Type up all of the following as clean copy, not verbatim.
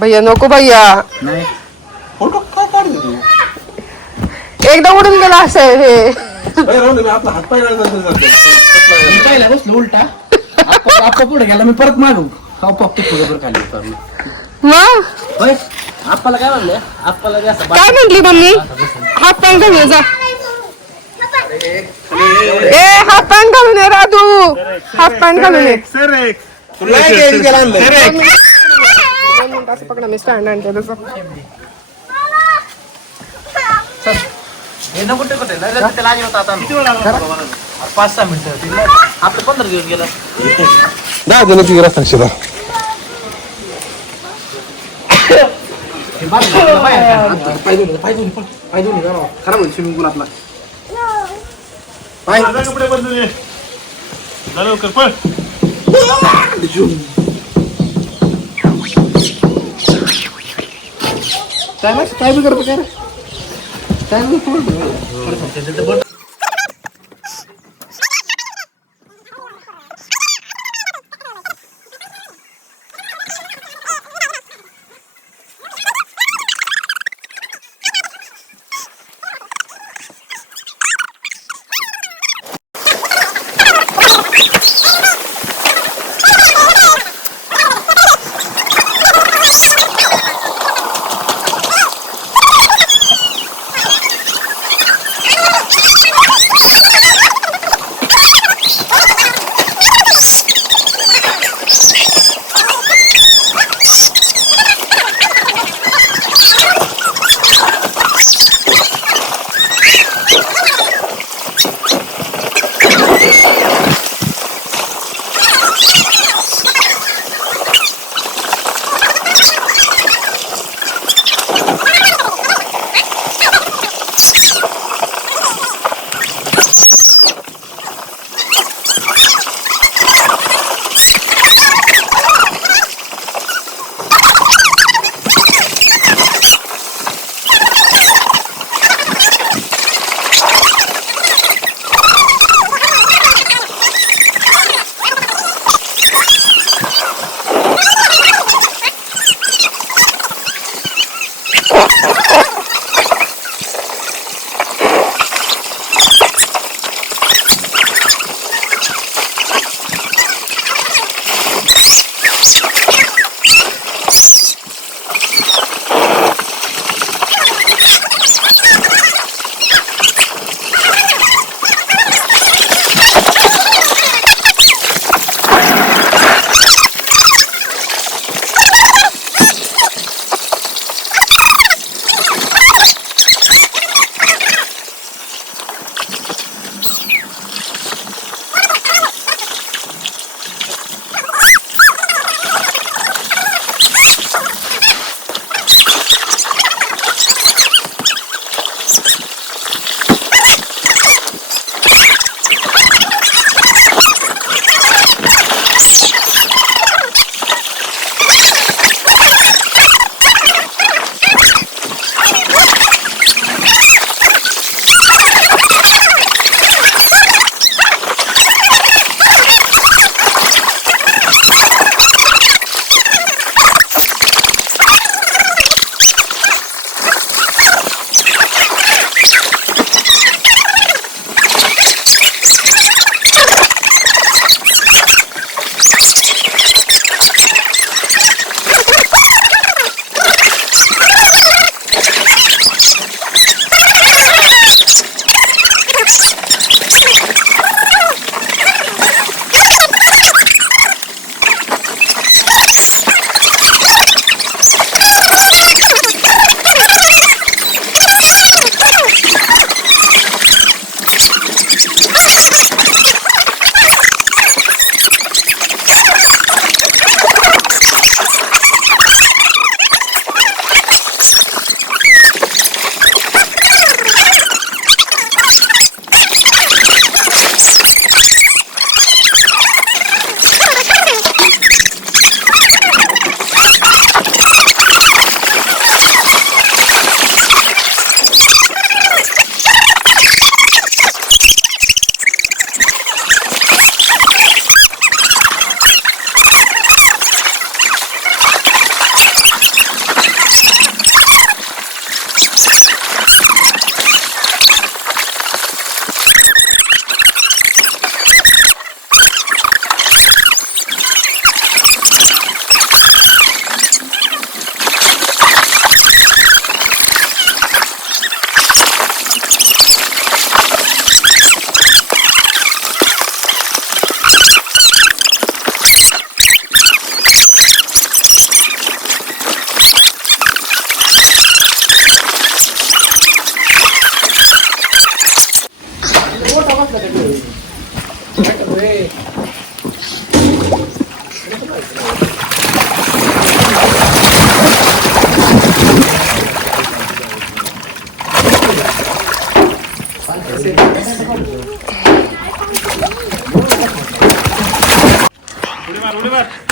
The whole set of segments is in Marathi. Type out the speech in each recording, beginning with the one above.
भैया नको भैया. नाही फोटो काय काढतो तू एकदा उडून गेला असं हे. आपला हातपाय पहिला बसलो उलटा आप्पा पुढे गेला मी परत मागू पप्पी पुढे खाली उतरलो. मग होय आप्पाला काय म्हणलं आप्पाला जास्त काय म्हंटली मम्मी? हाफ पॅन्ट घालून ये जा. ए हाफ पॅन्ट घालून ये राधू. हाफ पॅन्ट घालून ये. तुला काय गेला आणलं 2 मिनिटाचं पकडा मी स्टँड आणते तसं. हे नको कुठे त्याला आली होता आता 5-6 मिनिटं आपलं 15 दिवस गेला 10 जण ती रस्ता शिरा खराब होईल स्विमिंग पूल आपला कपडे बदलून ये लवकर पळ. काय बी करतो काय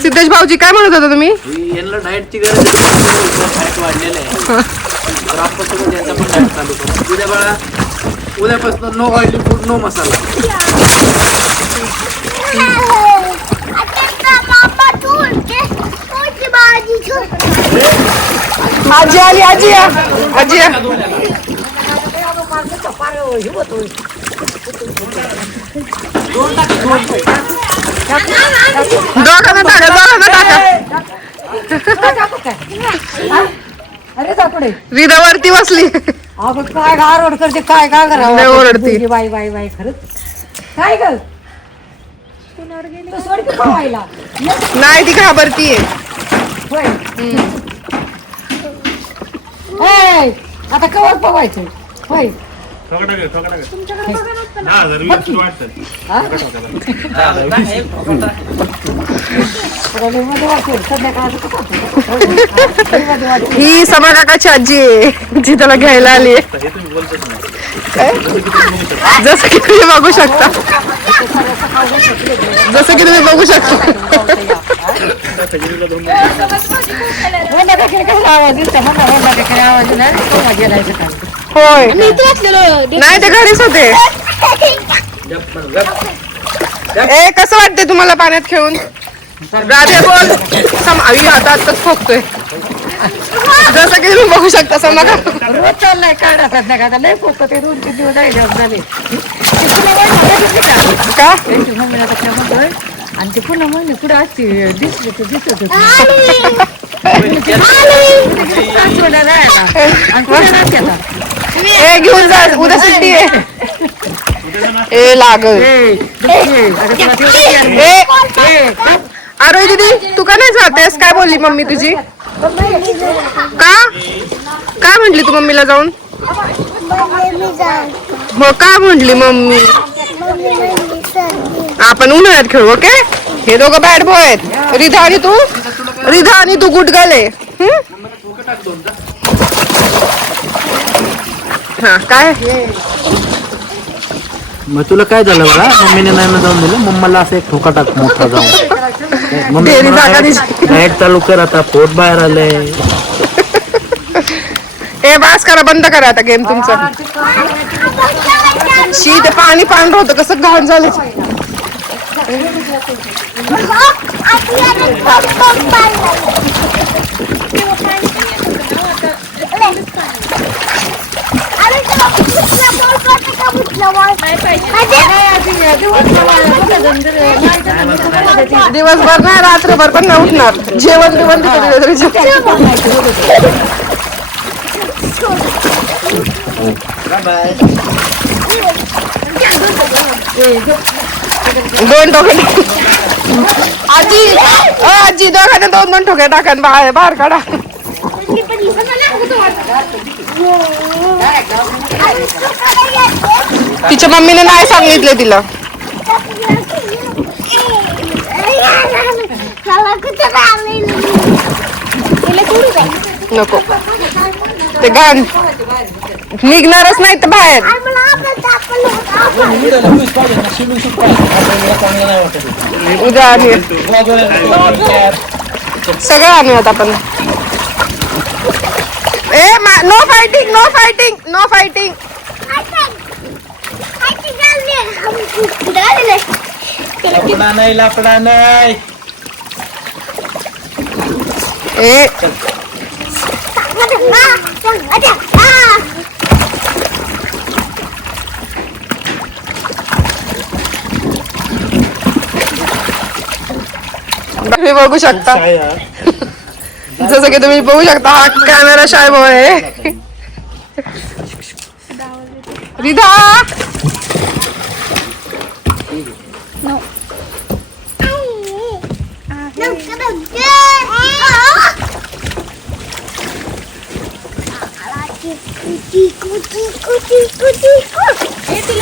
सिद्धेश भाऊजी काय म्हणत होता तुम्ही? यांना डाएटची गरज आहे, फॅट वाढलेलं आहे. तर आपण सोबत यांचा पण डाएट चालू करू. उद्या बाळा, उद्यापासून नो ऑइली फूड, नो मसाला. आजी आली, आजी या, आजी या. दोघांना टाका, दोघांना टाका. अरे जाकडे रिधा वरती बसली. अगं काय गारड करते, काय काय लय करावं ओरडती. बाई बाई बाई खरंच काय ग तू सोड की खवायला नाही ती घाबरतीये. होय ए, आता कवर पवायचं होय ठोका टाका, ठोका टाका. 10,000 20 वाटतं. हा? मध्ये वाटेल, संध्याकाळचं कसं होतं? ही समा काकाची आजी आहे जी त्याला घ्यायला आली. हे तुम्ही बोलतच नाही. जसं की तुम्ही बघू शकता, जसं की तुम्ही बघू शकता. वंदा काकीला कसला आवाज दिसतो? म्हणलं वंदा काकीला आवाज दिला, कोणा गेलायचं काय? होय नाही ते घरीच होते. ए कसं वाटतंय तुम्हाला पाण्यात खेळून? राधे बोल. आई हातातच खोकतोय. जसं की तुम्ही बघू शकता समा काका. रोज चाललाय काढा संध्याकाळ लय पोकत ते 2-3 दिवस झाले. ते पुन्हा म्हणली का त्यांची मम्मीला आता काय म्हणतोय आणि ते पुन्हा म्हणली कुठं असते दिसली तर दिसत होती. सासवडला जायला आणि कुठे राहते आता? ए घेऊन जा, उद्या सुट्टी आहे. ए लागल. अरे दीदी तू का नाही जातेस? काय बोलली मम्मी तुझी? का काय म्हंटली तू मम्मीला जाऊन? हो का म्हंटली मम्मी? आपण उन्हाळ्यात खेळू. ओके हे दोघं बॅड बॉय आहेत. रिधा आणि तू गुड गर्ल आहे. हा काय मग तुला काय झालं बघा? मम्मीने नाही जाऊन दिलं. मम्माला असं एक ठोका टाक मोठा जाऊन. डेअरी जागा दिसली. डाएट चालू कर, आता पोट बाहेर आलंय. ए बास करा, बंद करा आता गेम तुमचा. शी ते पाणी पांढरं होतं, कसं घाण झालं. दिवसभर नाही रात्रभर पण नाही उठणार. जेवण बिवण तिकडे तरी दोन ठोके. आजी आजी दोघांना 2-2 ठोके टाका बाहेर काढा. तिच्या मम्मीने नाही सांगितलं तिला. नको ते घाण निघणारच नाही तर बाहेर. उद्या आणूया सगळं आणूयात आपण. ए no fighting, no fighting, no fighting. लाकडा नाही. ए तुम्ही बघू शकता, जसं की तुम्ही बघू शकता हा कॅमेरा शाय बॉय आहे. Ridha Cuti, cuti, cuti, cuti, cuti.